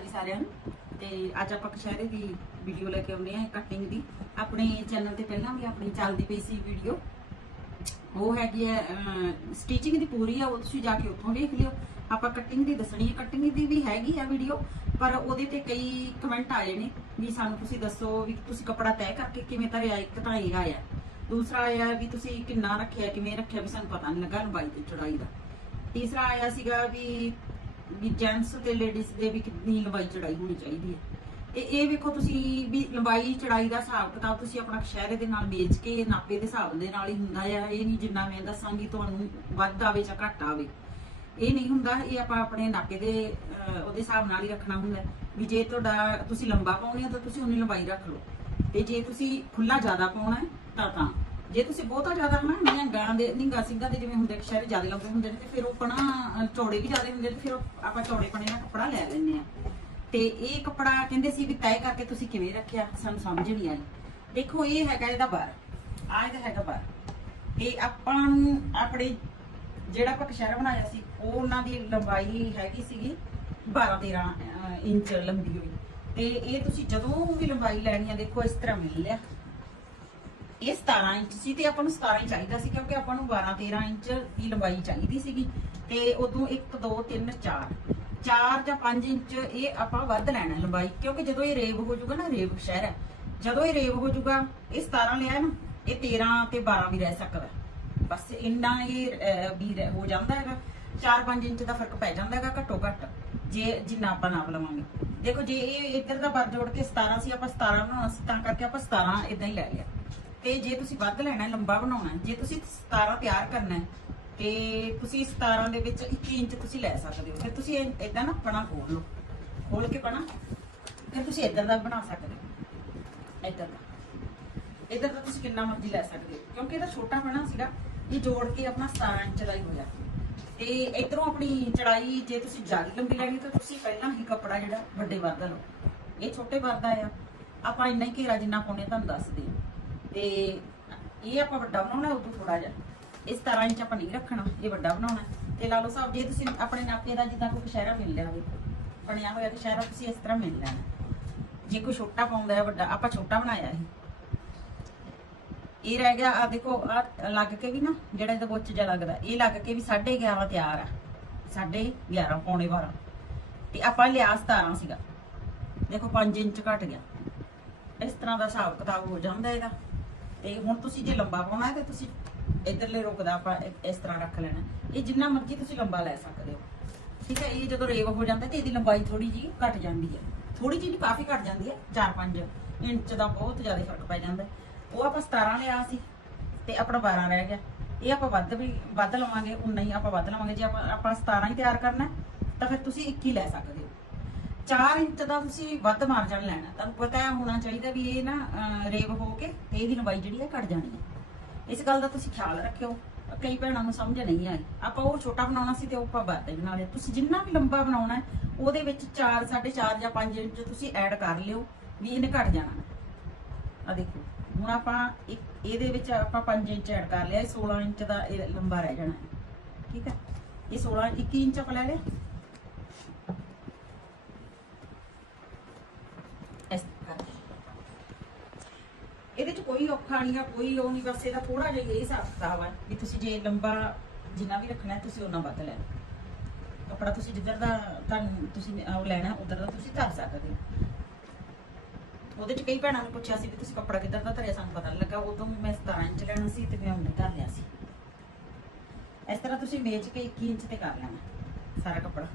ਜੀ ਸਾਰਿਆਂ ਨੂੰ। ਤੇ ਅੱਜ ਆਪਾਂ ਕਸ਼ਹਿਰੇ ਦੀ ਵੀਡੀਓ ਲੈ ਕੇ ਆਉਂਦੇ ਆ ਕਟਿੰਗ ਦੀ। ਆਪਣੇ ਚੈਨਲ ਤੇ ਪਹਿਲਾਂ ਵੀ ਆਪਣੀ ਚੱਲਦੀ ਪਈ ਸੀ ਵੀਡੀਓ ਉਹ ਹੈਗੀ ਹੈ ਸਟਿਚਿੰਗ ਦੀ ਪੂਰੀ ਆ, ਉਹ ਤੁਸੀਂ ਜਾ ਕੇ ਉੱਥੋਂ ਵੇਖ ਲਿਓ। ਆਪਾਂ ਕਟਿੰਗ ਦੀ ਦੱਸਣੀ ਹੈ ਕਟਿੰਗ ਦੀ ਵੀ ਹੈਗੀ ਆ ਵੀਡੀਓ ਪਰ ਉਹਦੇ ਤੇ ਕਈ ਕਮੈਂਟ ਆਏ ਨੇ ਵੀ ਸਾਨੂੰ ਤੁਸੀਂ ਦੱਸੋ ਵੀ ਤੁਸੀਂ ਕੱਪੜਾ ਤੈਅ ਕਰਕੇ ਕਿਵੇਂ ਧਰਿਆ, ਇੱਕ ਤਾਂ ਇਹ ਆਇਆ। ਦੂਸਰਾ ਆਇਆ ਵੀ ਤੁਸੀਂ ਕਿੰਨਾ ਰੱਖਿਆ, ਕਿਵੇਂ ਰੱਖਿਆ ਵੀ ਸਾਨੂੰ ਪਤਾ ਨਹੀਂ ਲੱਗਾ ਲੰਬਾਈ ਤੇ ਚੌੜਾਈ ਦਾ। ਤੀਸਰਾ ਆਇਆ ਸੀਗਾ ਵੀ ਵੀ ਜੈਂਟਸ ਤੇ ਲੇਡੀਜ਼ ਦੇ ਵੀ ਕਿੰਨੀ ਲੰਬਾਈ ਚੜਾਈ ਹੋਣੀ ਚਾਹੀਦੀ ਹੈ। ਤੇ ਇਹ ਵੇਖੋ ਤੁਸੀਂ ਵੀ ਲੰਬਾਈ ਚੜਾਈ ਦਾ ਹਿਸਾਬ ਕਿਤਾਬ ਤੁਸੀਂ ਆਪਣਾ ਸ਼ਹਿਰੇ ਦੇ ਨਾਲ ਮੇਚ ਕੇ ਨਾਪੇ ਦੇ ਹਿਸਾਬ ਦੇ ਨਾਲ ਹੀ ਹੁੰਦਾ ਆ। ਇਹ ਨਹੀਂ ਜਿੰਨਾ ਮੈਂ ਦੱਸਾਂਗੀ ਤੁਹਾਨੂੰ ਵੱਧ ਆਵੇ ਜਾਂ ਘੱਟ ਆਵੇ। ਇਹ ਨਹੀਂ ਹੁੰਦਾ ਇਹ ਆਪਾਂ ਆਪਣੇ ਨਾਪੇ ਦੇ ਅਹ, ਉਹਦੇ ਹਿਸਾਬ ਨਾਲ ਹੀ ਰੱਖਣਾ ਹੁੰਦਾ। ਵੀ ਜੇ ਤੁਹਾਡਾ ਤੁਸੀਂ ਲੰਬਾ ਪਾਉਣੇ ਹੋ ਤਾਂ ਤੁਸੀਂ ਉਨੀ ਲੰਬਾਈ ਰੱਖ ਲਓ। ਤੇ ਜੇ ਤੁਸੀਂ ਖੁੱਲਾ ਜ਼ਿਆਦਾ ਪਾਉਣਾ ਤਾਂ ਤਾਂ। ਜੇ ਤੁਸੀਂ ਬਹੁਤਾ ਜ਼ਿਆਦਾ ਨਾ ਨਿਹੰਗਾਂ ਦੇ ਨਿਹੰਗਾ ਸਿੰਘਾਂ ਦੇ ਜਿਵੇਂ ਹੁੰਦੇ ਸ਼ਹਿਰ ਜ਼ਿਆਦਾ ਲੰਬੇ ਹੁੰਦੇ ਨੇ, ਤੇ ਫਿਰ ਉਹ ਪਣਾ ਚੌੜੇ ਵੀ ਜ਼ਿਆਦਾ ਹੁੰਦੇ ਨੇ, ਤੇ ਫਿਰ ਆਪਾਂ ਚੌੜੇ ਪਣੇ ਦਾ ਕੱਪੜਾ ਲੈ ਲੈਂਦੇ ਆ। ਤੇ ਇਹ ਕੱਪੜਾ ਕਹਿੰਦੇ ਸੀ ਵੀ ਤੈਅ ਕਰਕੇ ਤੁਸੀਂ ਕਿਵੇਂ ਰੱਖਿਆ, ਸਾਨੂੰ ਸਮਝ ਨਹੀਂ ਆਈ। ਦੇਖੋ, ਇਹ ਹੈਗਾ ਇਹਦਾ ਬਾਰ ਆ ਇਹਦਾ ਹੈਗਾ ਬਾਰ। ਤੇ ਆਪਾਂ ਨੂੰ ਆਪਣੇ ਜਿਹੜਾ ਆਪਾਂ ਕਸ਼ਹਿਰਾ ਬਣਾਇਆ ਸੀ, ਉਹ ਉਹਨਾਂ ਦੀ ਲੰਬਾਈ ਹੈਗੀ ਸੀਗੀ 12 13 ਇੰਚ ਲੰਬੀ ਹੋਈ। ਤੇ ਇਹ ਤੁਸੀਂ ਜਦੋਂ ਵੀ ਲੰਬਾਈ ਲੈਣੀ ਆ, ਦੇਖੋ ਇਸ ਤਰ੍ਹਾਂ ਮਿਲ ਲਿਆ। ਇਹ 17 ਇੰਚ ਸੀ ਤੇ ਆਪਾਂ ਨੂੰ 17 ਹੀ ਚਾਹੀਦਾ ਸੀ ਕਿਉਂਕਿ ਆਪਾਂ ਨੂੰ 12 13 ਇੰਚ ਦੀ ਲੰਬਾਈ ਚਾਹੀਦੀ ਸੀਗੀ ਤੇ ਉਦੋਂ 1 2 3 4 4 ਜਾਂ 5 ਇੰਚ ਇਹ ਆਪਾਂ ਵੱਧ ਲੈਣਾ ਲੰਬਾਈ, ਕਿਉਂਕਿ ਜਦੋਂ ਇਹ ਰੇਵ ਹੋ ਜਾਊਗਾ ਨਾ, ਰੇਵ ਸ਼ਹਿਰ ਹੈ। ਜਦੋਂ ਇਹ ਰੇਵ ਹੋ ਜਾਊਗਾ, ਇਹ 17 ਲਿਆ ਨਾ, ਇਹ 13 ਤੇ 12 ਵੀ ਰਹਿ ਸਕਦਾ ਬਸ ਇੰਨਾ ਇਹ ਵੀ ਹੋ ਜਾਂਦਾ ਹੈਗਾ। 4-5 ਇੰਚ ਦਾ ਫ਼ਰਕ ਪੈ ਜਾਂਦਾ ਹੈਗਾ ਘੱਟੋ ਘੱਟ, ਜੇ, ਜਿੰਨਾ ਆਪਾਂ ਨਾਪ ਲਵਾਂਗੇ। ਦੇਖੋ, ਜੇ ਇਹ ਇੱਧਰ ਦਾ ਬਰ ਜੋੜ ਕੇ 17 ਸੀ, ਆਪਾਂ 17 ਬਣਾਉਣਾ ਸੀ, ਤਾਂ ਕਰਕੇ ਆਪਾਂ 17 ਇਦਾਂ ਹੀ ਲੈ ਲਿਆ। ਤੇ ਜੇ ਤੁਸੀਂ ਵੱਧ ਲੈਣਾ, ਲੰਬਾ ਬਣਾਉਣਾ, ਜੇ ਤੁਸੀਂ 17 ਤਿਆਰ ਕਰਨਾ ਤੇ ਤੁਸੀਂ 17 ਦੇ ਵਿੱਚ 21 ਇੰਚ ਤੁਸੀਂ ਲੈ ਸਕਦੇ ਹੋ। ਫਿਰ ਤੁਸੀਂ ਇਦਾਂ ਨਾ ਪਣਾ ਖੋਲ ਲਓ। ਖੋਲ ਕੇ ਪਣਾ, ਫਿਰ ਤੁਸੀਂ ਇਦਾਂ ਦਾ ਬਣਾ ਸਕਦੇ ਹੋ। ਇਦਾਂ ਦਾ। ਇਧਰ ਤਾਂ ਤੁਸੀਂ ਕਿੰਨਾ ਮਰਜ਼ੀ ਲੈ ਸਕਦੇ ਹੋ। ਕਿਉਂਕਿ ਇਹਦਾ ਛੋਟਾ ਪਣਾ ਸੀਗਾ, ਇਹ ਜੋੜ ਕੇ ਆਪਣਾ 17 ਇੰਚ ਦਾ ਹੀ ਹੋ ਜਾਂਦਾ ਤੇ ਇਧਰੋਂ ਆਪਣੀ ਚੜਾਈ, ਜੇ ਤੁਸੀਂ ਜ਼ਿਆਦਾ ਲੰਬੀ ਲੈਣੀ, ਤਾਂ ਤੁਸੀਂ ਪਹਿਲਾਂ ਹੀ ਕੱਪੜਾ ਜਿਹੜਾ ਵੱਡੇ ਵਰਗਾ ਲਓ। ਇਹ ਛੋਟੇ ਵਰਦਾ ਆ। ਆਪਾਂ ਇੰਨਾ ਹੀ ਘੇਰਾ ਜਿੰਨਾ ਪਾਉਣੇ ਤੁਹਾਨੂੰ ਦੱਸਦੇ ਹਾਂ। ਤੇ ਇਹ ਆਪਾਂ ਵੱਡਾ ਬਣਾਉਣਾ ਉਦੋਂ ਥੋੜਾ ਜਿਹਾ। ਇਸ ਤਰ੍ਹਾਂ ਇੰਚ ਆਪਾਂ ਨਹੀਂ ਰੱਖਣਾ ਇਹ ਵੱਡਾ ਬਣਾਉਣਾ ਤੇ ਲਾ ਲਓ ਸਾਹਿਬ ਜੇ ਤੁਸੀਂ ਆਪਣੇ ਨਾਪੇ ਦਾ ਜਿੱਦਾਂ ਕੋਈ ਕਸ਼ਹਿਰਾ ਮਿਲ ਲਿਆ ਹੋਵੇ, ਬਣਿਆ ਹੋਇਆ ਕਸ਼ਹਿਰਾ ਤੁਸੀਂ ਇਸ ਤਰ੍ਹਾਂ ਮਿਲ ਲੈਣਾ। ਜੇ ਕੋਈ ਛੋਟਾ ਪਾਉਂਦਾ ਹੈ, ਵੱਡਾ, ਆਪਾਂ ਛੋਟਾ ਬਣਾਇਆ ਸੀ। ਇਹ ਰਹਿ ਗਿਆ ਆ ਦੇਖੋ ਆ ਲੱਗ ਕੇ ਵੀ ਨਾ, ਜਿਹੜਾ ਇਹਦਾ ਬੁੱਚ ਜਿਹਾ ਲੱਗਦਾ, ਇਹ ਲੱਗ ਕੇ ਵੀ 11.5 ਤਿਆਰ ਆ। 11.5 ਪੌਣੇ 12 ਤੇ ਆਪਾਂ ਲਿਆ 17 ਸੀਗਾ। ਦੇਖੋ 5 ਇੰਚ ਘਟ ਗਿਆ। ਇਸ ਤਰ੍ਹਾਂ ਦਾ ਹਿਸਾਬ ਕਿਤਾਬ ਹੋ ਜਾਂਦਾ ਇਹਦਾ। ਤੇ ਹੁਣ ਤੁਸੀਂ ਜੇ ਲੰਬਾ ਪਾਉਣਾ ਹੈ ਤੇ ਤੁਸੀਂ ਇਧਰਲੇ ਰੁਕਦਾ ਆਪਾਂ ਇਸ ਤਰ੍ਹਾਂ ਰੱਖ ਲੈਣਾ। ਇਹ ਜਿੰਨਾ ਮਰਜ਼ੀ ਤੁਸੀਂ ਲੰਬਾ ਲੈ ਸਕਦੇ ਹੋ। ਠੀਕ ਹੈ, ਇਹ ਜਦੋਂ ਰੇਵ ਹੋ ਜਾਂਦਾ ਤੇ ਇਹਦੀ ਲੰਬਾਈ ਥੋੜੀ ਜੀ ਘਟ ਜਾਂਦੀ ਹੈ। ਥੋੜੀ ਜਿਹੀ ਕਾਫੀ ਘਟ ਜਾਂਦੀ ਹੈ 4-5 ਇੰਚ ਦਾ ਬਹੁਤ ਜ਼ਿਆਦਾ ਫ਼ਰਕ ਪੈ ਜਾਂਦਾ ਉਹ ਆਪਾਂ 17 ਲਿਆ ਸੀ ਤੇ ਆਪਣਾ 12 ਰਹਿ ਗਿਆ। ਇਹ ਆਪਾਂ ਵੱਧ ਵੀ, ਵੱਧ ਲਵਾਂਗੇ, ਉਨਾ ਹੀ ਆਪਾਂ ਵੱਧ ਲਵਾਂਗੇ। ਜੇ ਆਪਾਂ ਆਪਾਂ 17 ਹੀ ਤਿਆਰ ਕਰਨਾ ਤਾਂ ਫਿਰ ਤੁਸੀਂ 21 ਲੈ ਸਕਦੇ ਹੋ। 4 ਇੰਚ ਦਾ ਤੁਸੀਂ ਵੱਧ ਮਾਰਜਨ ਲੈਣਾ। ਤੁਹਾਨੂੰ ਪਤਾ ਹੈ ਹੋਣਾ ਚਾਹੀਦਾ ਵੀ ਇਹ ਨਾ ਅਹ, ਰੇਵ ਹੋ ਕੇ ਤੇ ਇਹਦੀ ਲੰਬਾਈ ਜਿਹੜੀ ਹੈ ਘਟ ਜਾਣੀ ਹੈ। ਇਸ ਗੱਲ ਦਾ ਤੁਸੀਂ ਖਿਆਲ ਰੱਖਿਓ। ਕਈ ਭੈਣਾਂ ਨੂੰ ਸਮਝ ਨਹੀਂ ਆਈ। ਆਪਾਂ ਉਹ ਛੋਟਾ ਬਣਾਉਣਾ ਸੀ ਤੇ ਉਹ ਆਪਾਂ ਵੱਧ ਬਣਾ ਲਿਆ। ਤੁਸੀਂ ਜਿੰਨਾ ਵੀ ਲੰਬਾ ਬਣਾਉਣਾ ਹੈ ਉਹਦੇ ਵਿੱਚ 4 4.5 ਜਾਂ 5 ਇੰਚ ਤੁਸੀਂ ਐਡ ਕਰ ਲਿਓ ਵੀ ਇਹਨੇ ਘਟ ਜਾਣਾ। ਆ ਦੇਖੋ ਹੁਣ ਆਪਾਂ ਇਹਦੇ ਵਿੱਚ ਆਪਾਂ 5 ਇੰਚ ਐਡ ਕਰ ਲਿਆ। ਇਹ 16 ਇੰਚ ਦਾ ਇਹ ਲੰਬਾ ਰਹਿ ਜਾਣਾ। ਠੀਕ ਹੈ? ਇਹ 16 21 ਇੰਚ ਆਪਾਂ ਲੈ ਲਿਆ ਇਸ ਕਰਕੇ ਇਹਦੇ ਚ ਕੋਈ ਔਖਾ ਨਹੀਂ ਆ, ਕੋਈ ਉਹ ਨਹੀਂ ਬਸ ਇਹਦਾ ਥੋੜਾ ਜਿਹਾ ਇਹ ਹਿਸਾਬ ਕਿਤਾਬ ਹੈ ਵੀ ਤੁਸੀਂ ਜੇ ਲੰਬਾ ਜਿੰਨਾ ਵੀ ਰੱਖਣਾ ਹੈ ਤੁਸੀਂ ਉਹਨਾਂ ਵੱਧ ਲੈਣਾ। ਕੱਪੜਾ ਤੁਸੀਂ ਜਿੱਧਰ ਦਾ ਤੁਹਾਨੂੰ ਤੁਸੀਂ ਉਹ ਲੈਣਾ, ਉਧਰ ਦਾ ਤੁਸੀਂ ਧਰ ਸਕਦੇ ਹੋ। ਉਹਦੇ ਚ ਕਈ ਭੈਣਾਂ ਨੂੰ ਪੁੱਛਿਆ ਸੀ ਵੀ ਤੁਸੀਂ ਕੱਪੜਾ ਕਿੱਧਰ ਦਾ ਧਰਿਆ, ਸਾਨੂੰ ਪਤਾ ਨਹੀਂ ਲੱਗਾ। ਉਦੋਂ ਵੀ ਮੈਂ 17 ਇੰਚ ਲੈਣਾ ਸੀ ਤੇ ਮੈਂ ਉਹਨੇ ਧਰ ਲਿਆ ਸੀ। ਇਸ ਤਰ੍ਹਾਂ ਤੁਸੀਂ ਮੇਚ ਕੇ 21 ਇੰਚ ਤੇ ਕਰ ਲੈਣਾ, ਸਾਰਾ ਕੱਪੜਾ।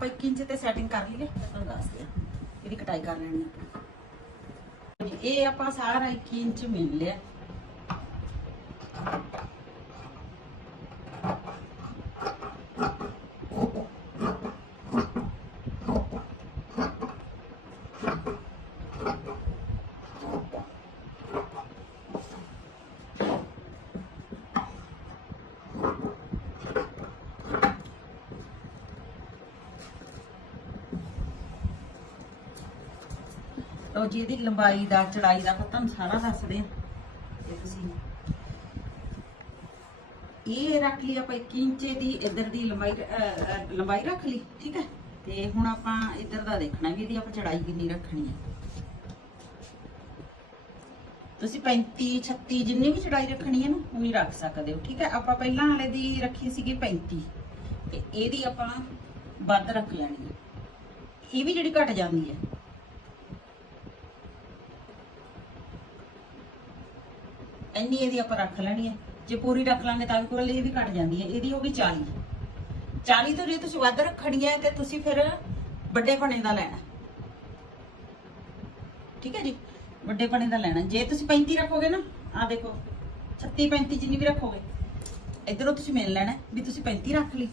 ਆਪਾਂ 21 ਇੰਚ ਤੇ ਸੈਟਿੰਗ ਕਰ ਲਈਏ ਤੁਹਾਨੂੰ ਦੱਸਦੇ ਹਾਂ ਇਹਦੀ ਕਟਾਈ ਕਰ ਲੈਣੀ ਆਪਾਂ। ਇਹ ਆਪਾਂ ਸਾਰਾ 21 ਇੰਚ ਮਿਲ ਲਿਆ। ਲਓ ਜੀ, ਇਹਦੀ ਲੰਬਾਈ ਦਾ, ਚੜਾਈ ਦਾ ਤੁਹਾਨੂੰ ਸਾਰਾ ਦੱਸਦੇ ਹਾਂ ਤੇ ਤੁਸੀਂ ਇਹ ਰੱਖ ਲਈ ਆਪਾਂ 1 ਇੰਚ ਦੀ ਇੱਧਰ ਦੀ ਲੰਬਾਈ ਲੰਬਾਈ ਰੱਖ ਲਈ, ਠੀਕ ਹੈ? ਤੇ ਹੁਣ ਆਪਾਂ ਇੱਧਰ ਦਾ ਦੇਖਣਾ ਵੀ ਇਹਦੀ ਆਪਾਂ ਚੜਾਈ ਕਿੰਨੀ ਰੱਖਣੀ ਹੈ। ਤੁਸੀਂ 35 36 ਜਿੰਨੀ ਵੀ ਚੜਾਈ ਰੱਖਣੀ ਹੈ ਨਾ ਉਨੀ ਰੱਖ ਸਕਦੇ ਹੋ, ਠੀਕ ਹੈ? ਆਪਾਂ ਪਹਿਲਾਂ ਵਾਲੇ ਦੀ ਰੱਖੀ ਸੀਗੀ 35 ਤੇ ਇਹਦੀ ਆਪਾਂ ਵੱਧ ਰੱਖ ਲੈਣੀ ਹੈ। ਇਹ ਵੀ ਜਿਹੜੀ ਘਟ ਜਾਂਦੀ ਹੈ। ਇੰਨੀ ਇਹਦੀ ਆਪਾਂ ਰੱਖ ਲੈਣੀ ਹੈ ਜੇ ਪੂਰੀ ਰੱਖ ਲਾਂਗੇ ਤਾਂ ਵੀ ਕੋਲ ਇਹ ਵੀ ਘਟ ਜਾਂਦੀ ਹੈ ਇਹਦੀ ਹੋ ਗਈ 40 40 ਤੋਂ ਜੇ ਤੁਸੀਂ ਵੱਧ ਰੱਖਣੀ ਹੈ ਤੇ ਤੁਸੀਂ ਫਿਰ ਵੱਡੇ ਪਣੇ ਦਾ ਲੈਣਾ। ਠੀਕ ਹੈ ਜੀ? ਵੱਡੇ ਪਣੇ ਦਾ ਲੈਣਾ। ਜੇ ਤੁਸੀਂ 35 ਰੱਖੋਗੇ ਨਾ ਆ ਦੇਖੋ 36 35 ਜਿੰਨੀ ਵੀ ਰੱਖੋਗੇ, ਇਧਰੋਂ ਤੁਸੀਂ ਮਿਲ ਲੈਣਾ, ਵੀ ਤੁਸੀਂ 35 ਰੱਖ ਲਈ।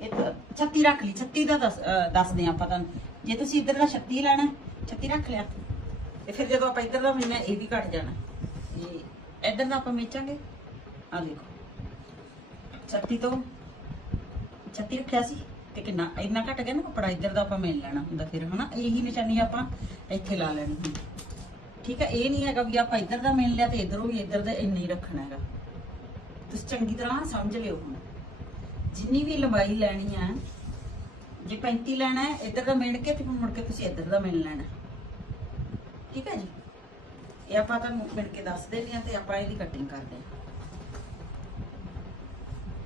ਇੱਧਰ 36 ਰੱਖ ਲਈ। 36 ਦਾ ਦੱਸ ਦੱਸਦੇ ਹਾਂ ਆਪਾਂ ਤੁਹਾਨੂੰ। ਜੇ ਤੁਸੀਂ ਇੱਧਰ ਦਾ 36 ਲੈਣਾ 36 ਰੱਖ ਲਿਆ, ਤੇ ਫਿਰ ਜਦੋਂ ਆਪਾਂ ਇੱਧਰ ਦਾ ਮਿਲਣਾ, ਇਹ ਵੀ ਘਟ ਜਾਣਾ। ਇੱਧਰ ਦਾ ਆਪਾਂ ਮੇਚਾਂਗੇ ਆ ਦੇਖੋ। 36 ਤੋਂ 36 ਰੱਖਿਆ ਸੀ ਤੇ ਕਿੰਨਾ, ਇੰਨਾ ਘਟ ਗਿਆ ਨਾ ਕੱਪੜਾ, ਇੱਧਰ ਦਾ ਆਪਾਂ ਮਿਲ ਲੈਣਾ ਹੁੰਦਾ ਫਿਰ, ਹਨਾ? ਇਹੀ ਨਿਸ਼ਾਨੀ ਆਪਾਂ ਇੱਥੇ ਲਾ ਲੈਣੀ ਹੁੰਦੀ। ਠੀਕ ਹੈ ਇਹ ਨਹੀਂ ਹੈਗਾ ਵੀ ਆਪਾਂ ਇੱਧਰ ਦਾ ਮਿਲ ਲਿਆ ਤੇ ਇੱਧਰੋਂ ਵੀ ਇੱਧਰ ਦਾ ਇੰਨਾ ਹੀ ਰੱਖਣਾ ਹੈਗਾ। ਤੁਸੀਂ ਚੰਗੀ ਤਰ੍ਹਾਂ ਸਮਝ ਲਿਓ ਹੁਣ। ਜਿੰਨੀ ਵੀ ਲੰਬਾਈ ਲੈਣੀ ਆ, ਜੇ 35 ਲੈਣਾ ਹੈ, ਇੱਧਰ ਦਾ ਮਿਣ ਕੇ ਤੇ ਮੁੜ ਕੇ ਤੁਸੀਂ ਇੱਧਰ ਦਾ ਮਿਲ ਲੈਣਾ। ਠੀਕ ਹੈ ਜੀ? ਇਹ ਆਪਾਂ ਤੁਹਾਨੂੰ ਮਿਣ ਕੇ ਦੱਸ ਦਿੰਦੇ ਆ ਤੇ ਆਪਾਂ ਇਹਦੀ ਕਟਿੰਗ ਕਰਦੇ ਹਾਂ।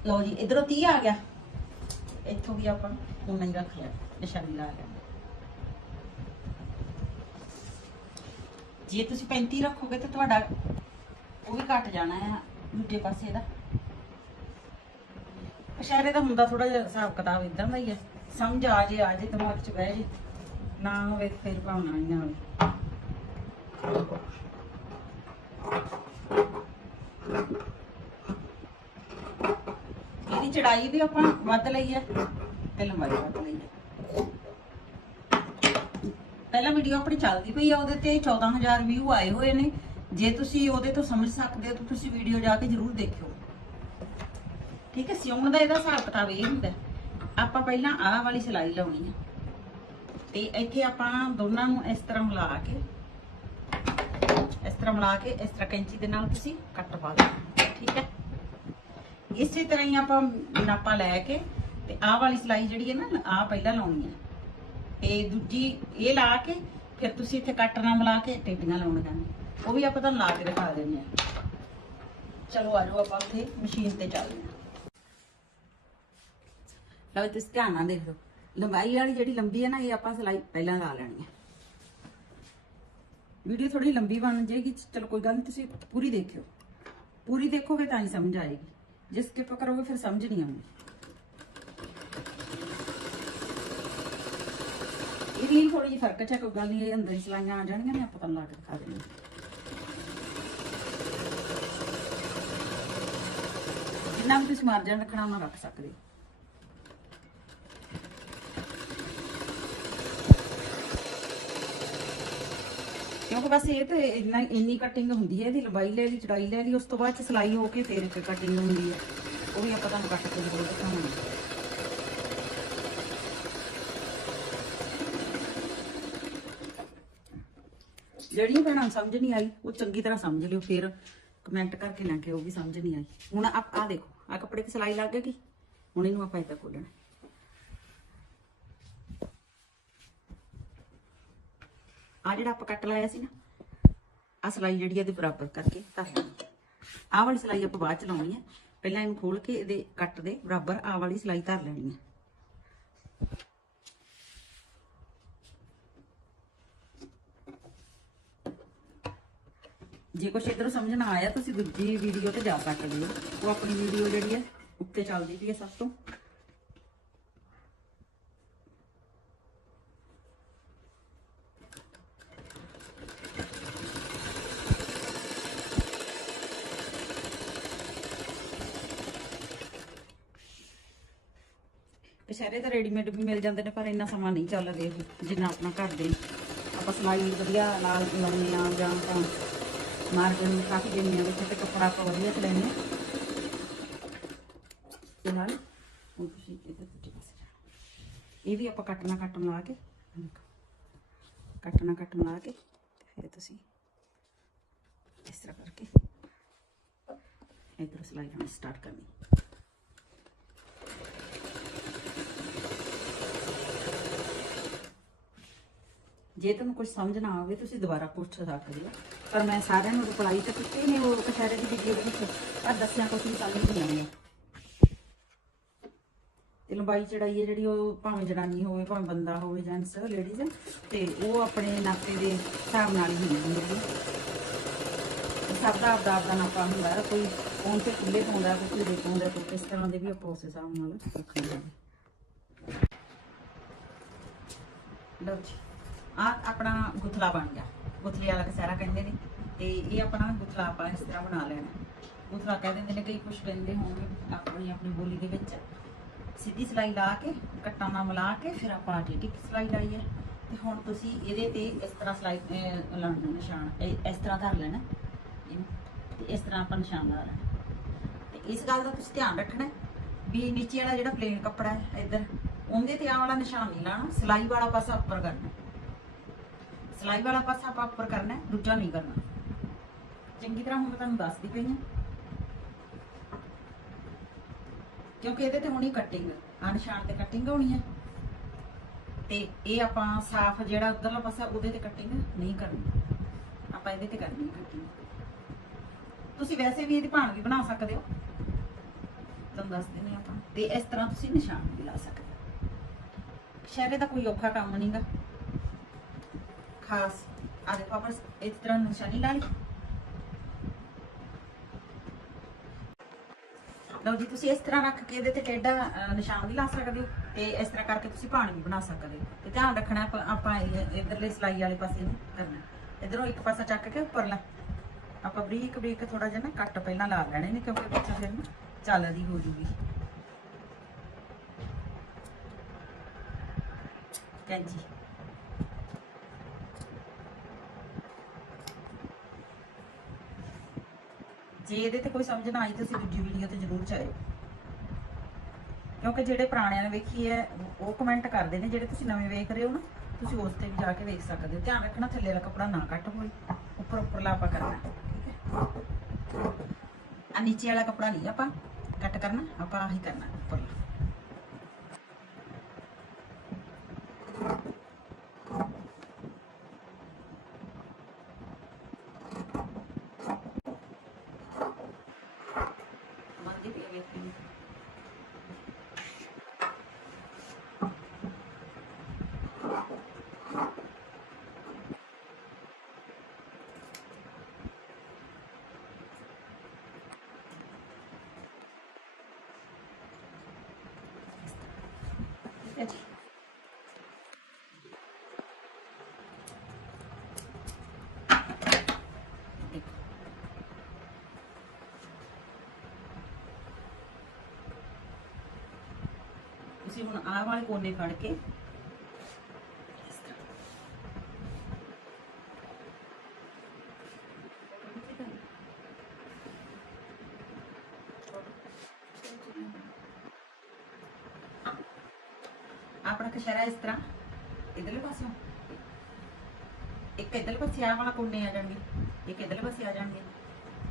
ਲਓ ਜੀ, ਇਧਰੋਂ 30 ਆ ਗਿਆ। ਇੱਥੋਂ ਵੀ ਆਪਾਂ ਉਨਾ ਹੀ ਰੱਖ ਲਿਆ, ਨਿਸ਼ਾਨੀ ਲਾ ਲੈਣੀ ਜੇ ਤੁਸੀਂ 35 ਰੱਖੋਗੇ ਤਾਂ ਤੁਹਾਡਾ ਉਹ ਵੀ ਘਟ ਜਾਣਾ ਹੈ ਦੂਜੇ ਪਾਸੇ ਦਾ। ਇਸ਼ਾਰੇ ਦਾ ਹੁੰਦਾ ਥੋੜਾ ਜਿਹਾ ਹਿਸਾਬ ਕਿਤਾਬ ਇਦਾਂ ਦਾ ਹੀ ਹੈ ਸਮਝ ਆ ਜੇ ਆ ਜੇ, ਦਿਮਾਗ 'ਚ ਬਹਿ ਜੇ। ਨਾ ਹੋਵੇ ਤਾਂ ਫਿਰ ਭਾਵਨਾ ਹੀ ਨਾ ਹੋਵੇ ਇਹਦੀ ਚੜਾਈ ਵੀ ਆਪਾਂ ਵੱਧ ਲਈ ਹੈ ਤੇ ਲੰਬਾਈ ਵੱਧ ਲਈ ਹੈ। ਪਹਿਲਾ ਵੀਡੀਓ ਆਪਣੀ ਚੱਲਦੀ ਪਈ ਆ, ਉਹਦੇ ਤੇ 14000 ਵਿਊ ਆਏ ਹੋਏ ਨੇ। ਜੇ ਤੁਸੀਂ ਉਹਦੇ ਤੋਂ ਸਮਝ ਸਕਦੇ ਹੋ, ਤਾਂ ਤੁਸੀਂ ਵੀਡੀਓ ਜਾ ਕੇ ਜ਼ਰੂਰ ਦੇਖਿਓ। ਠੀਕ ਹੈ, ਸਿਉਣ ਦਾ ਇਹਦਾ ਹਿਸਾਬ ਕਿਤਾਬ ਇਹ ਹੁੰਦਾ ਆਪਾਂ ਪਹਿਲਾਂ ਆਹ ਵਾਲੀ ਸਿਲਾਈ ਲਾਉਣੀ ਹੈ ਤੇ ਇੱਥੇ ਆਪਾਂ ਦੋਨਾਂ ਨੂੰ ਇਸ ਤਰ੍ਹਾਂ ਮਿਲਾ ਕੇ, ਇਸ ਤਰ੍ਹਾਂ ਮਿਲਾ ਕੇ ਇਸ ਤਰ੍ਹਾਂ ਕੈਂਚੀ ਦੇ ਨਾਲ ਤੁਸੀਂ ਕੱਟ ਪਾ ਦਿਓ ਠੀਕ ਹੈ। ਇਸੇ ਤਰ੍ਹਾਂ ਹੀ ਆਪਾਂ ਨਾਪਾ ਲੈ ਕੇ ਤੇ ਆਹ ਵਾਲੀ ਸਿਲਾਈ ਜਿਹੜੀ ਹੈ ਨਾ, ਆਹ ਪਹਿਲਾਂ ਲਾਉਣੀ ਹੈ। ਤੇ ਦੂਜੀ ਇਹ ਲਾ ਕੇ ਫਿਰ ਤੁਸੀਂ ਇੱਥੇ ਕੱਟ ਨਾਲ ਮਿਲਾ ਕੇ ਟੇਡੀਆਂ ਲਾਉਣੀਆਂ ਨੇ ਉਹ ਵੀ ਆਪਾਂ ਤੁਹਾਨੂੰ ਲਾ ਕੇ ਦਿਖਾ ਦਿੰਦੇ ਆ ਚਲੋ ਆ ਜਾਓ ਆਪਾਂ ਉੱਥੇ ਮਸ਼ੀਨ ਤੇ ਚੱਲਦੇ ਹਾਂ। ਲਓ ਤੁਸੀਂ ਧਿਆਨ ਨਾਲ ਦੇਖ ਲਓ। ਲੰਬਾਈ ਵਾਲੀ ਜਿਹੜੀ ਲੰਬੀ ਹੈ ਨਾ, ਇਹ ਆਪਾਂ ਸਿਲਾਈ ਪਹਿਲਾਂ ਲਾ ਲੈਣੀ ਹੈ। ਵੀਡੀਓ ਥੋੜੀ ਲੰਬੀ ਬਣ ਜਾਏਗੀ। ਚਲੋ ਕੋਈ ਗੱਲ ਨਹੀਂ ਤੁਸੀਂ ਪੂਰੀ ਦੇਖਿਓ। ਪੂਰੀ ਦੇਖੋਗੇ ਤਾਂ ਹੀ ਸਮਝ ਆਏਗੀ। ਜੇ ਸਕਿਪ ਕਰੋਗੇ, ਫਿਰ ਸਮਝ ਨਹੀਂ ਆਉਂਦੀ। ਇਹਦੀ ਥੋੜੀ ਜਿਹੀ ਫ਼ਰਕ ਹੈ ਕੋਈ ਗੱਲ ਨਹੀਂ, ਇਹ ਅੰਦਰ ਹੀ ਸਲਾਈਆਂ ਆ ਜਾਣਗੀਆਂ, ਮੈਂ ਆਪਾਂ ਤੁਹਾਨੂੰ ਲਾ ਕੇ ਦਿਖਾ ਦਿੰਦੀ ਜਿੰਨਾ ਵੀ ਤੁਸੀਂ ਮਾਰਜਨ ਰੱਖਣਾ, ਉਹਨਾਂ ਰੱਖ ਸਕਦੇ ਹੋ। ਕਿਉਂਕਿ ਬਸ ਇਹ ਤੇ ਇੰਨਾ, ਇੰਨੀ ਕਟਿੰਗ ਹੁੰਦੀ ਹੈ, ਇਹਦੀ ਲੰਬਾਈ ਲੈ ਲਈ, ਚੜਾਈ ਲੈ ਲਈ, ਉਸ ਤੋਂ ਬਾਅਦ ਚ ਸਿਲਾਈ ਹੋ ਕੇ ਫੇਰ ਇੱਕ ਕਟਿੰਗ ਹੁੰਦੀ ਹੈ। ਉਹ ਵੀ ਆਪਾਂ ਤੁਹਾਨੂੰ ਕੱਟ ਕੇ ਜ਼ਰੂਰ ਦਿਖਾਵਾਂਗੇ। ਜਿਹੜੀਆਂ ਭੈਣਾਂ ਨੂੰ ਸਮਝ ਨਹੀਂ ਆਈ, ਉਹ ਚੰਗੀ ਤਰ੍ਹਾਂ ਸਮਝ ਲਿਓ, ਫਿਰ ਕਮੈਂਟ ਕਰਕੇ ਲੈ ਕੇ ਉਹ ਵੀ ਸਮਝ ਨਹੀਂ ਆਈ। ਹੁਣ ਆ ਆਹ ਦੇਖੋ ਆ ਕੱਪੜੇ ਤੇ ਸਿਲਾਈ ਲੱਗ ਗਈ। ਹੁਣ ਇਹਨੂੰ ਆਪਾਂ ਇੱਦਾਂ ਖੋਲਣਾ ਆ ਜਿਹੜਾ ਆਪਾਂ ਕੱਟ ਲਾਇਆ ਸੀ ਨਾ ਆ ਸਿਲਾਈ ਜਿਹੜੀ ਇਹਦੇ ਬਰਾਬਰ ਕਰਕੇ ਧਰ ਲੈਣੀ ਆਹ ਵਾਲੀ ਸਿਲਾਈ ਆਪਾਂ ਬਾਅਦ ਚ ਲਾਉਣੀ ਹੈ ਪਹਿਲਾਂ ਇਹਨੂੰ ਖੋਲ ਕੇ ਇਹਦੇ ਕੱਟ ਦੇ ਬਰਾਬਰ ਆਹ ਵਾਲੀ ਸਿਲਾਈ ਧਰ ਲੈਣੀ ਹੈ ਜੇ ਕੁਛ ਇਧਰੋਂ ਸਮਝ ਨਾ ਆਇਆ, ਤੁਸੀਂ ਦੂਜੀ ਵੀਡੀਓ ਤੇ ਜਾ ਸਕਦੇ ਹੋ। ਉਹ ਆਪਣੀ ਵੀਡੀਓ ਜਿਹੜੀ ਹੈ ਉੱਤੇ ਚੱਲਦੀ ਪਈ ਹੈ ਸਭ ਤੋਂ। ਕਸ਼ਹਿਰੇ ਤਾਂ ਰੈਡੀਮੇਡ ਵੀ ਮਿਲ ਜਾਂਦੇ ਨੇ, ਪਰ ਇੰਨਾ ਸਮਾਂ ਨਹੀਂ ਚੱਲਦੇ ਰਿਹਾ ਜਿੰਨਾ ਆਪਣਾ ਘਰ ਦੇ। ਆਪਾਂ ਸਿਲਾਈ ਵਧੀਆ ਨਾਲ ਲਾਉਂਦੇ ਆ ਜਾਂ ਤਾਂ ਮਾਰਕੀਟ ਨੂੰ ਕਾਫੀ ਦਿਨਾਂ ਵਿੱਚ ਤੇ ਕੱਪੜਾ ਆਪਾਂ ਵਧੀਆ ਤੇ ਲੈਣੇ ਤੇ ਨਾਲ, ਹੁਣ ਤੁਸੀਂ ਇਹਦੇ ਦੂਜੇ ਇਹ ਵੀ ਆਪਾਂ ਕੱਟਣਾ ਕੱਟ ਮਿਲਾ ਕੇ ਕੱਟਣਾ ਕੱਟ ਮਿਲਾ ਕੇ ਫਿਰ ਤੁਸੀਂ ਇਸ ਤਰ੍ਹਾਂ ਕਰਕੇ ਇਧਰ ਸਿਲਾਈ ਹੁਣ ਸਟਾਰਟ ਕਰਨੀ। ਜੇ ਤੁਹਾਨੂੰ ਕੁਝ ਸਮਝ ਨਾ ਆਵੇ, ਤੁਸੀਂ ਦੁਬਾਰਾ ਪੁੱਛ ਸਕਦੇ ਹੋ। ਪਰ ਮੈਂ ਸਾਰਿਆਂ ਨੂੰ ਰਿਪਲਾਈ ਤਾਂ ਕੀਤੀ, ਨਹੀਂ ਉਹ ਕਸ਼ਹਿਰੇ ਦੀ ਵੀਡੀਓ ਦੇ ਵਿੱਚ ਪਰ ਦੱਸਿਆ ਕੁਝ ਨਹੀਂ ਸਮਝ ਨਹੀਂ ਆਉਂਦਾ ਤੇ ਲੰਬਾਈ ਚੜਾਈ ਹੈ ਜਿਹੜੀ, ਉਹ ਭਾਵੇਂ ਜਨਾਨੀ ਹੋਵੇ, ਭਾਵੇਂ ਬੰਦਾ ਹੋਵੇ ਜੈਂਟਸ ਲੇਡੀਜ਼ ਤੇ ਉਹ ਆਪਣੇ ਨਾਪੇ ਦੇ ਹਿਸਾਬ ਨਾਲ ਹੀ ਹੁੰਦੀ ਹੈ। ਸਭ ਦਾ ਆਪਦਾ ਆਪਦਾ ਨਾਪਾ ਹੁੰਦਾ ਕੋਈ ਫੋਨ ਤੇ ਖੁੱਲੇ ਪਾਉਂਦਾ ਕੋਈ ਢੀਲੇ ਪਾਉਂਦਾ ਕੋਈ ਕਿਸ ਤਰ੍ਹਾਂ ਦੇ ਵੀ ਆਪਾਂ ਉਸ ਹਿਸਾਬ ਨਾਲ ਰੱਖਣਾ ਲਓ ਜੀ। ਆ ਆਪਣਾ ਗੁਥਲਾ ਬਣ ਗਿਆ। ਗੁਥਲੇ ਵਾਲਾ ਕਸਾਰਾ ਕਹਿੰਦੇ ਨੇ ਤੇ ਇਹ ਆਪਣਾ ਗੁਥਲਾ ਆਪਾਂ ਇਸ ਤਰ੍ਹਾਂ ਬਣਾ ਲੈਣਾ। ਗੁਥਲਾ ਕਹਿ ਦਿੰਦੇ ਨੇ ਕਈ ਕੁਝ ਕਹਿੰਦੇ ਹੋਣਗੇ ਆਪਣੀ ਆਪਣੀ ਬੋਲੀ ਦੇ ਵਿੱਚ। ਸਿੱਧੀ ਸਲਾਈ ਲਾ ਕੇ, ਕੱਟਾਂ ਨਾਲ ਮਿਲਾ ਕੇ, ਫਿਰ ਆਪਾਂ ਟਿਕ ਸਲਾਈ ਲਾਈ ਹੈ। ਤੇ ਹੁਣ ਤੁਸੀਂ ਇਹਦੇ ਤੇ ਇਸ ਤਰ੍ਹਾਂ ਸਲਾਈ ਲਾਉਣਾ ਨਿਸ਼ਾਨ ਇਸ ਤਰ੍ਹਾਂ ਕਰ ਲੈਣਾ। ਇਹਨੂੰ ਤੇ ਇਸ ਤਰ੍ਹਾਂ ਆਪਾਂ ਨਿਸ਼ਾਨ ਲਾ ਲੈਣਾ। ਤੇ ਇਸ ਗੱਲ ਦਾ ਤੁਸੀਂ ਧਿਆਨ ਰੱਖਣਾ ਵੀ ਨੀਚੇ ਵਾਲਾ ਜਿਹੜਾ ਪਲੇਨ ਕੱਪੜਾ ਹੈ ਇੱਧਰ, ਉਹਦੇ ਤੇ ਆਹ ਵਾਲਾ ਨਿਸ਼ਾਨ ਨਹੀਂ ਲਾਣਾ ਸਲਾਈ ਵਾਲਾ ਪਾਸਾ ਉੱਪਰ ਕਰਨਾ। ਸਲਾਈ ਵਾਲਾ ਪਾਸਾ ਆਪਾਂ ਉੱਪਰ ਕਰਨਾ ਹੈ, ਦੂਜਾ ਨਹੀਂ ਕਰਨਾ। ਚੰਗੀ ਤਰ੍ਹਾਂ ਹੁਣ ਮੈਂ ਤੁਹਾਨੂੰ ਦੱਸਦੀ ਪਈ ਹਾਂ। ਕਿਉਂਕਿ ਇਹਦੇ ਤੇ ਹੋਣੀ ਕਟਿੰਗ ਆ ਤੇ ਕਟਿੰਗ ਹੋਣੀ ਹੈ। ਤੇ ਇਹ ਆਪਾਂ ਸਾਫ਼ ਜਿਹੜਾ ਉਧਰਲਾ ਪਾਸਾ ਉਹਦੇ ਤੇ ਕਟਿੰਗ ਨਹੀਂ ਕਰਨੀ। ਆਪਾਂ ਇਹਦੇ ਤੇ ਕਰਨੀ ਹੈ ਕਟਿੰਗ ਤੁਸੀਂ ਵੈਸੇ ਵੀ ਇਹਦੀ ਭਾਣ ਵੀ ਬਣਾ ਸਕਦੇ ਹੋ। ਤੁਹਾਨੂੰ ਦੱਸ ਦਿੰਦੇ ਆਪਾਂ। ਤੇ ਇਸ ਤਰ੍ਹਾਂ ਤੁਸੀਂ ਨਿਸ਼ਾਨ ਵੀ ਲਾ ਸਕਦੇ ਹੋ। ਸ਼ਹਿਰੇ ਦਾ ਕੋਈ ਔਖਾ ਕੰਮ ਨਹੀਂਗਾ ਖਾਸ ਆ ਦੇਖੋ ਆਪਾਂ ਇਸ ਤਰ੍ਹਾਂ ਨਿਸ਼ਾਨੀ ਲਾ ਲਓ ਜੀ, ਤੁਸੀਂ ਇਸ ਤਰ੍ਹਾਂ ਰੱਖ ਕੇ ਇਹਦੇ ਤੇ ਟੇਡਾ ਨਿਸ਼ਾਨ ਵੀ ਲਾ ਸਕਦੇ ਹੋ ਤੇ ਇਸ ਤਰ੍ਹਾਂ ਕਰਕੇ ਤੁਸੀਂ ਪਾਣੀ ਵੀ ਬਣਾ ਸਕਦੇ ਹੋ। ਤੇ ਧਿਆਨ ਰੱਖਣਾ, ਆਪਾਂ- ਇਧਰਲੇ ਸਲਾਈ ਵਾਲੇ ਪਾਸੇ ਨੂੰ ਕਰਨਾ ਇਧਰੋਂ ਇੱਕ ਪਾਸਾ ਚੱਕ ਕੇ ਉੱਪਰਲਾ। ਆਪਾਂ ਬਰੀਕ ਬਰੀਕ ਥੋੜਾ ਜਿਹਾ ਨਾ ਕੱਟ ਪਹਿਲਾਂ ਲਾ ਲੈਣੇ ਨੇ, ਕਿਉਂਕਿ ਬੱਚਾ ਫਿਰ ਨਾ ਚੱਲਦੀ ਹੋ ਜੂਗੀ। ਕੈਂਚੀ। ਜੇ ਇਹਦੇ ਤੇ ਕੋਈ ਸਮਝ ਨਾ ਆਈ ਤਾਂ ਤੁਸੀਂ ਦੂਜੀ ਵੀਡੀਓ ਤੇ ਜ਼ਰੂਰ ਚਾਹੇ ਕਿਉਂਕਿ ਜਿਹੜੇ ਪੁਰਾਣਿਆਂ ਨੇ ਵੇਖੀ ਹੈ ਉਹ ਕਮੈਂਟ ਕਰਦੇ ਨੇ, ਜਿਹੜੇ ਤੁਸੀਂ ਨਵੇਂ ਵੇਖ ਰਹੇ ਹੋ ਨਾ, ਤੁਸੀਂ ਉਸ ਤੇ ਵੀ ਜਾ ਕੇ ਵੇਖ ਸਕਦੇ ਹੋ। ਧਿਆਨ ਰੱਖਣਾ, ਥੱਲੇ ਵਾਲਾ ਕੱਪੜਾ ਨਾ ਕੱਟ ਹੋਵੇ ਉੱਪਰ ਉੱਪਰਲਾ ਆਪਾਂ ਕਰਨਾ, ਠੀਕ ਹੈ? ਆ ਨੀਚੇ ਵਾਲਾ ਕੱਪੜਾ ਨਹੀਂ ਆਪਾਂ ਕੱਟ ਕਰਨਾ, ਆਪਾਂ ਆਹੀ ਕਰਨਾ, ਉੱਪਰਲਾ ਮੰਦੀ ਪਈ ਵੇਖ ਲਈ ਠੀਕ ਹੈ ਜੀ ਦੇਖੋ ਤੁਸੀਂ ਹੁਣ ਆਹ ਵਾਲੇ ਕੋਨੇ ਫੜ ਕੇ ਇਸ ਤਰ੍ਹਾਂ ਆਪਣਾ ਕਸ਼ਹਿਰਾ ਇਸ ਤਰ੍ਹਾਂ ਇਧਰਲੇ ਪਾਸੇ ਇੱਕ ਇਧਰਲੇ ਪਾਸੇ ਆਹ ਵਾਲਾ ਕੋਨੇ ਆ ਜਾਣਗੇ ਇੱਕ ਇਧਰਲੇ ਪਾਸੇ ਆ ਜਾਣਗੇ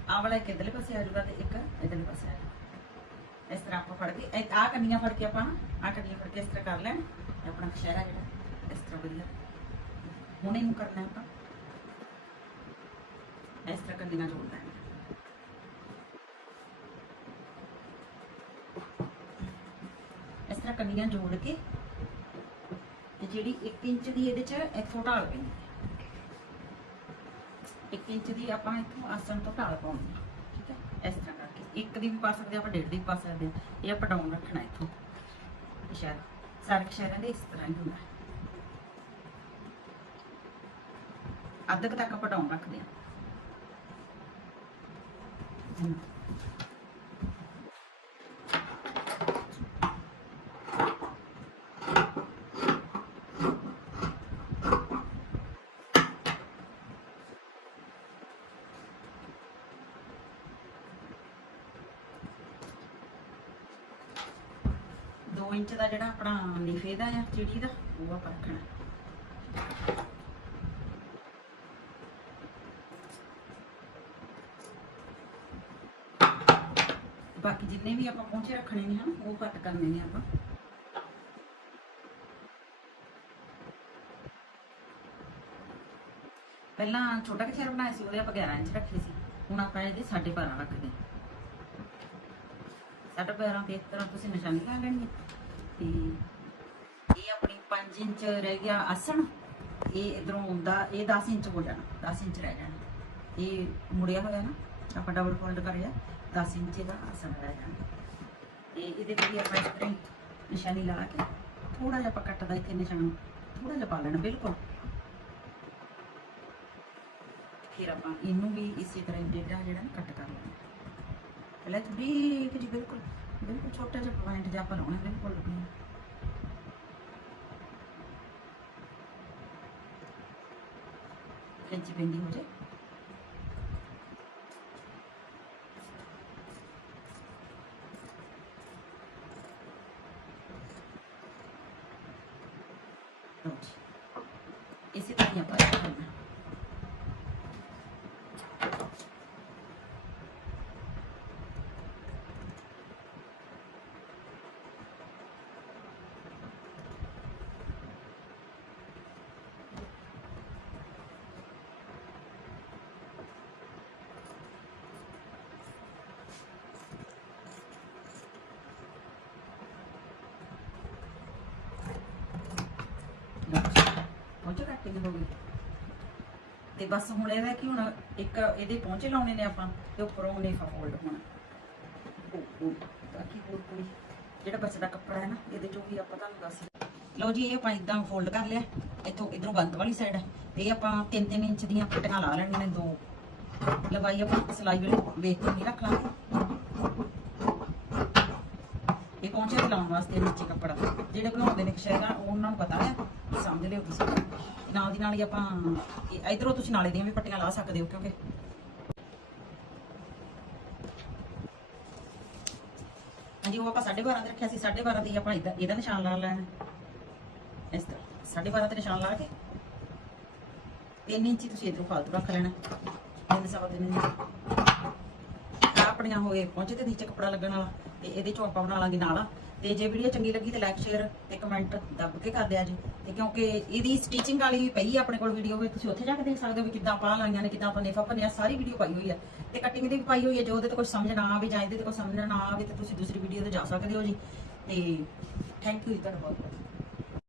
ਆਹ ਵਾਲਾ ਇੱਕ ਇਧਰਲੇ ਪਾਸੇ ਆ ਜਾਊਗਾ ਤੇ ਇੱਕ ਇਧਰਲੇ ਪਾਸੇ ਆ ਜਾਊਗਾ ਇਸ ਤਰ੍ਹਾਂ ਆਪਾਂ ਫੜ ਕੇ ਇਹ ਆਹ ਕੰਨੀਆਂ ਫੜ ਕੇ ਆਪਾਂ ਆਹ ਕੰਨੀਆਂ ਫੜ ਕੇ ਇਸ ਤਰ੍ਹਾਂ ਕਰ ਲੈਣ ਤੇ ਆਪਣਾ ਕਸ਼ਹਿਰਾ ਜਿਹੜਾ ਇਸ ਤਰ੍ਹਾਂ ਵਧੀਆ ਹੁਣ ਇਹਨੂੰ ਜਿਹੜੀ 1 ਇੰਚ ਦੀ ਇਹਦੇ ਚ ਇੱਥੋਂ ਢਾਲ ਪੈਂਦੀ ਹੈ। 1 ਇੰਚ ਦੀ ਆਪਾਂ ਇੱਥੋਂ ਆਸਣ ਤੋਂ ਢਾਲ ਪਾਉਣੀ ਹੈ, ਠੀਕ ਹੈ? ਇਸ ਤਰ੍ਹਾਂ ਕਰਕੇ ਇੱਕ ਦੀ ਵੀ ਪਾ ਸਕਦੇ ਆਪਾਂ ਡੇਢ ਦੀ ਪਾ ਸਕਦੇ ਹਾਂ। ਇਹ ਆਪਾਂ ਡਾਊਨ ਰੱਖਣਾ ਇੱਥੋਂ। ਇਸ਼ਾਰਾ, ਸਾਰੇ ਇਸ਼ਾਰਿਆਂ ਦੇ ਇਸ ਤਰ੍ਹਾਂ ਹੀ ਹੁੰਦਾ ਹੈ। ਤੱਕ ਆਪਾਂ ਡਾਊਨ ਰੱਖਦੇ ਹਾਂ। ਇੰਚ ਦਾ ਜਿਹੜਾ ਆਪਣਾ ਲਿਫੇ ਦਾ ਆ, ਚਿੜੀ ਦਾ, ਉਹ ਆਪਾਂ ਰੱਖਣਾ। ਬਾਕੀ ਜਿੰਨੇ ਵੀ ਆਪਾਂ ਪਹੁੰਚੇ ਰੱਖਣੇ ਨੇ, ਹਨ, ਉਹ ਕੱਟ ਕਰਨੇ ਨੇ ਆਪਾਂ। ਪਹਿਲਾਂ ਛੋਟਾ ਕਚੇਰਾ ਬਣਾਇਆ ਸੀ, ਉਹਦੇ ਆਪਾਂ 11 ਇੰਚ ਰੱਖੇ ਸੀ। ਹੁਣ ਆਪਾਂ ਇਹਦੇ 12.5 ਰੱਖਦੇ ਹਾਂ। ਸਾਡਾ ਪੈਰਾਂ ਤੇ ਇਸ ਤਰ੍ਹਾਂ ਤੁਸੀਂ ਨਿਸ਼ਾਨੀ ਲਾ ਲੈਣੀ ਹੈ। ਤੇ ਇਹ ਆਪਣੀ 5 ਇੰਚ ਰਹਿ ਗਿਆ ਆਸਣ, ਇਹ ਇਧਰੋਂ ਹੁੰਦਾ ਇਹ 10 ਇੰਚ ਹੋ ਜਾਣਾ 10 ਇੰਚ ਰਹਿ ਜਾਣਾ। ਇਹ ਮੁੜਿਆ ਹੋਇਆ ਨਾ, ਆਪਾਂ ਡਬਲ ਫੋਲਡ ਕਰਿਆ 10 ਇੰਚ ਦਾ ਆਸਣ ਰਹਿ ਜਾਣਾ। ਤੇ ਇਹਦੇ ਤੇ ਆਪਾਂ ਇਸ ਤਰ੍ਹਾਂ ਨਿਸ਼ਾਨੀ ਲਾ ਕੇ ਥੋੜਾ ਜਿਹਾ ਆਪਾਂ ਕੱਟਦਾ ਇੱਥੇ ਨਿਸ਼ਾਨ ਥੋੜਾ ਜਿਹਾ ਪਾ ਲੈਣਾ, ਬਿਲਕੁਲ। ਫਿਰ ਆਪਾਂ ਇਹਨੂੰ ਵੀ ਇਸੇ ਤਰ੍ਹਾਂ ਹੀ ਜਿਹੜਾ ਨਾ ਕੱਟ ਕਰ ਲੈਣਾ। ਪਹਿਲਾਂ ਤਾਂ ਬਰੀਕ ਜੀ, ਬਿਲਕੁਲ। ਬਿਲਕੁਲ ਛੋਟਾ ਜਿਹਾ ਪੁਆਇੰਟ ਜਿਹਾ ਆਪਾਂ ਲਾਉਣਾ ਬਿਲਕੁਲ ਲੱਗਣਾ ਕੈਂਚੀ ਪੈਂਦੀ ਹੋ ਜਾਏ ਲਓ ਜੀ। ਇਸੇ ਤਰ੍ਹਾਂ ਹੀ ਆਪਾਂ ਇਹ ਕਰਨਾ ਪਹੁੰਚੇ ਹੋ ਗਈ ਤੇ ਬਸ ਹੁਣ ਇਹਦਾ ਕੀ ਹੁਣ ਇੱਕ ਇਹਦੇ ਪਹੁੰਚੇ ਲਾਉਣੇ ਨੇ ਆਪਾਂ, ਤੇ ਉੱਪਰੋਂ ਨੇਫਾ ਫੋਲਡ ਹੋਣਾ। ਬਾਕੀ ਹੋਰ ਕੋਈ, ਜਿਹੜਾ ਬਚਦਾ ਕੱਪੜਾ ਹੈ ਨਾ, ਇਹਦੇ ਚੋਂ ਵੀ ਆਪਾਂ ਤੁਹਾਨੂੰ ਦੱਸ ਲਓ ਜੀ, ਇਹ ਆਪਾਂ ਇਦਾਂ ਫੋਲਡ ਕਰ ਲਿਆ। ਇੱਥੋਂ ਇਧਰੋਂ ਬੰਦ ਵਾਲੀ ਸਾਈਡ ਹੈ ਤੇ ਇਹ ਆਪਾਂ 3-3 ਇੰਚ ਦੀਆਂ ਪੱਟੀਆਂ ਲਾ ਲੈਣੀਆਂ ਨੇ ਦੋ। ਲੰਬਾਈ ਆਪਾਂ ਸਲਾਈ ਵੇਖ ਕੇ ਨਹੀਂ ਰੱਖ ਲਾਂਗੇ। ਇਹ ਪਹੁੰਚੇ ਤੇ ਲਾਉਣ ਵਾਸਤੇ ਨੀਚੇ ਕੱਪੜਾ। ਜਿਹੜੇ ਬਣਾਉਂਦੇ ਨੇ ਕਸ਼ੈਰਾ ਉਹਨਾਂ ਨੂੰ ਪਤਾ ਹੈ। ਸਮਝ ਲਿਓ ਤੁਸੀਂ। ਨਾਲ ਦੀ ਨਾਲ ਹੀ ਆਪਾਂ, ਇਹ- ਤੁਸੀਂ ਨਾਲੇ ਦੀਆਂ ਵੀ ਪੱਟੀਆਂ ਲਾ ਸਕਦੇ ਹੋ, ਕਿਉਂਕਿ ਹਾਂਜੀ, ਉਹ ਆਪਾਂ 12.5 ਤੇ ਰੱਖਿਆ ਸੀ। 12.5 ਦੀ ਆਪਾਂ ਇਹਦਾ ਇਹਦਾ ਨਿਸ਼ਾਨ ਲਾ ਲੈਣਾ। ਇਸ ਤਰ੍ਹਾਂ। 12.5 ਤੇ ਨਿਸ਼ਾਨ ਲਾ ਕੇ 3 ਇੰਚੀ ਤੁਸੀਂ ਇਧਰੋਂ ਫਾਲਤੂ ਰੱਖ ਲੈਣਾ। ਤਿੰਨ ਸਵਾ ਤਿੰਨ ਇੰਚ। ਆਪਣੀਆਂ ਹੋਏ ਪਹੁੰਚੇ ਤੇ ਨੀਚੇ ਕੱਪੜਾ ਲੱਗਣ ਵਾਲਾ। ਤੇ ਇਹਦੇ ਚੋਂ ਆਪਾਂ ਬਣਾ ਲਾਂਗੇ ਨਾਲਾ। ਤੇ ਜੇ ਵੀਡੀਓ ਚੰਗੀ ਲੱਗੀ ਤੇ ਲਾਈਕ ਸ਼ੇਅਰ ਤੇ ਕਮੈਂਟ ਦੱਬ ਕੇ ਕਰ ਦਿਆ ਜੀ। ਤੇ ਕਿਉਂਕਿ ਇਹਦੀ ਸਟਿਚਿੰਗ ਵਾਲੀ ਵੀ ਪਈ ਆ ਆਪਣੇ ਕੋਲ ਵੀਡੀਓ ਵੀ ਤੁਸੀਂ ਉੱਥੇ ਜਾ ਕੇ ਦੇਖ ਸਕਦੇ ਹੋ ਵੀ ਕਿੱਦਾਂ ਪਾ ਲਾਈਆਂ ਨੇ, ਕਿੱਦਾਂ ਆਪਾਂ ਨੇਫਾ ਭੰਨਿਆ, ਸਾਰੀ ਵੀਡੀਓ ਪਾਈ ਹੋਈ ਹੈ ਤੇ ਕਟਿੰਗ ਦੀ ਵੀ ਪਾਈ ਹੋਈ ਹੈ ਜੇ ਉਹਦੇ ਤੇ ਕੁਝ ਸਮਝ ਨਾ ਆਵੇ ਜਾਂ ਇਹਦੇ ਤੇ ਕੁਝ ਸਮਝ ਨਾ ਆਵੇ ਤੇ ਤੁਸੀਂ ਦੂਸਰੀ ਵੀਡੀਓ ਤੇ ਜਾ ਸਕਦੇ ਹੋ ਜੀ। ਤੇ ਥੈਂਕ ਯੂ ਜੀ, ਤੁਹਾਡਾ ਬਹੁਤ